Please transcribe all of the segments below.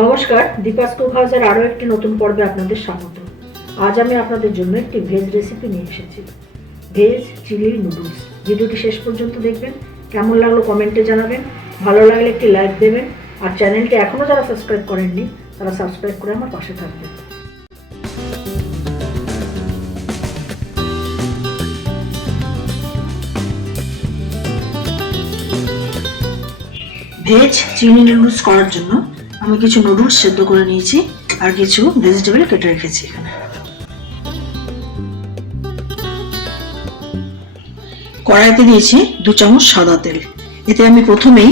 নমস্কার, দীপাস কুক হাউসের আরও একটি নতুন পর্বে আপনাদের স্বাগত। আজ আমি আপনাদের জন্য একটি ভেজ রেসিপি নিয়ে এসেছি, ভেজ চিলি নুডলস। ভিডিওটি শেষ পর্যন্ত দেখবেন। কেমন লাগলো কমেন্টে জানাবেন, ভালো লাগলে একটি লাইক দেবেন, আর চ্যানেলটি এখনও যারা সাবস্ক্রাইব করেননি তারা সাবস্ক্রাইব করে আমার পাশে থাকবেন। ভেজ চিলি নুডলস করার জন্য আমি কিছু নুডলস সেদ্ধ করে নিয়েছি আর কিছু ভেজিটেবল কেটে রেখেছি। এখানে কড়াইতে দিয়েছি 2 চামচ সাদা তেল। এতে আমি প্রথমেই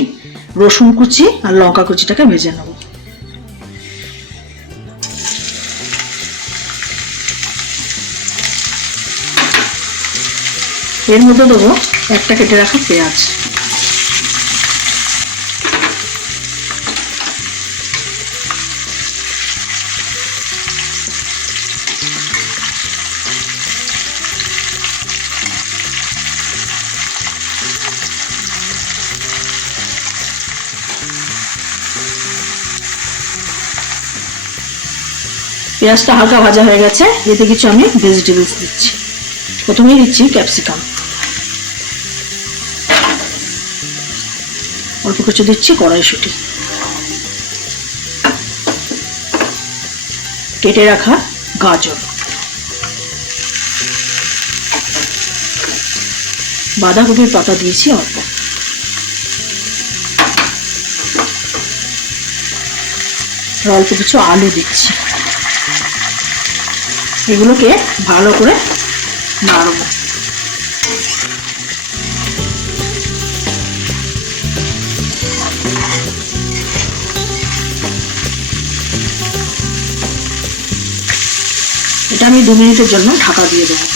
রসুন কুচি আর লঙ্কা কুচিটাকে ভেজে নেব। এর মধ্যে দেবো একটা কেটে রাখা পেঁয়াজ। পেঁয়াজটা হালকা ভাজা হয়ে গেছে, এতে কিছু আমি ভেজিটেবলস দিচ্ছি। প্রথমেই দিচ্ছি ক্যাপসিকাম, অল্প কিছু দিচ্ছি কড়াইশুঁটি, কেটে রাখা গাজর, বাঁধাকপির পাতা দিয়েছি অল্প, আর অল্প কিছু আলু দিচ্ছি। এগুলোকে ভালো করে নাড়বো। এটা আমি 2 মিনিটের জন্য ঢাকা দিয়ে দেবো।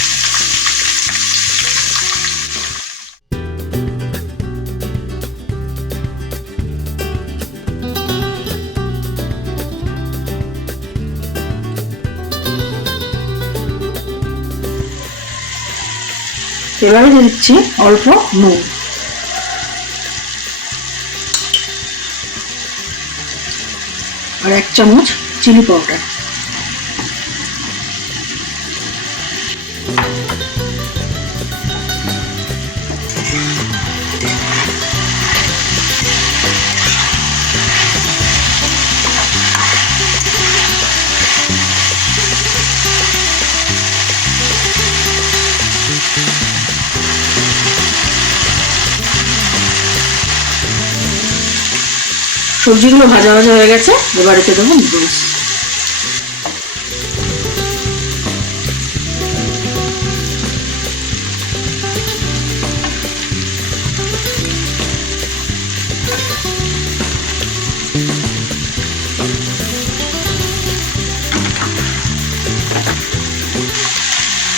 এবারে দিয়ে দিচ্ছি অল্প নুন, আর 1 চামচ চিলি পাউডার। সবজিগুলো ভাজা ভাজা হয়ে গেছে, এবার এতে দেবো নুডলস।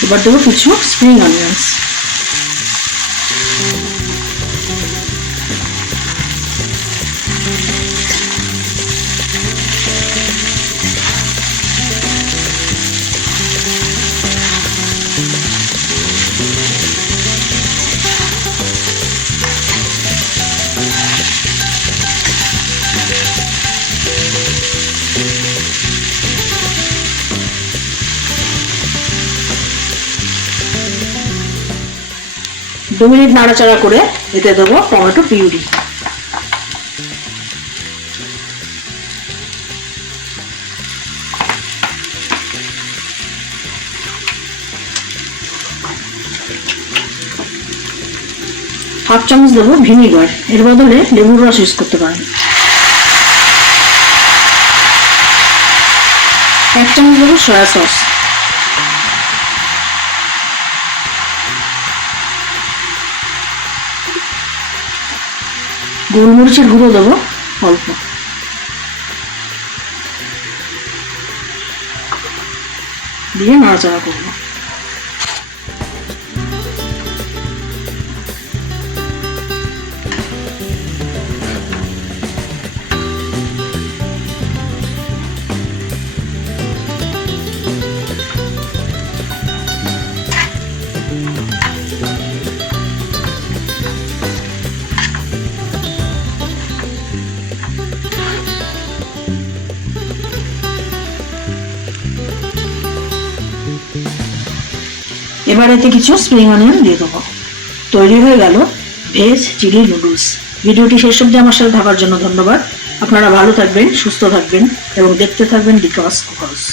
এবার দেবো কিছু স্প্রিং অনিয়ন্স। দু মিনিট নাড়াচাড়া করে এতে দেবো টমেটো পিউরি। হাফ চামচ দেবো ভিনিগার, এর বদলে লেবুর রস ইউজ করতে পারেন। 1 চামচ দেবো সয়া সস, গোলমরিচের গুঁড়ো দেবো অল্প, দিয়ে নাড়াচাড়া করবো। এবার এতে কিছু স্প্রিং অনিয়ন দিয়ে দেবো। তৈরি হয়ে গেল ভেজ চিলি নুডলস। ভিডিওটি শেষ অবধি আমার সাথে থাকার জন্য ধন্যবাদ। আপনারা ভালো থাকবেন, সুস্থ থাকবেন এবং দেখতে থাকবেন ডিকস কুকার্স।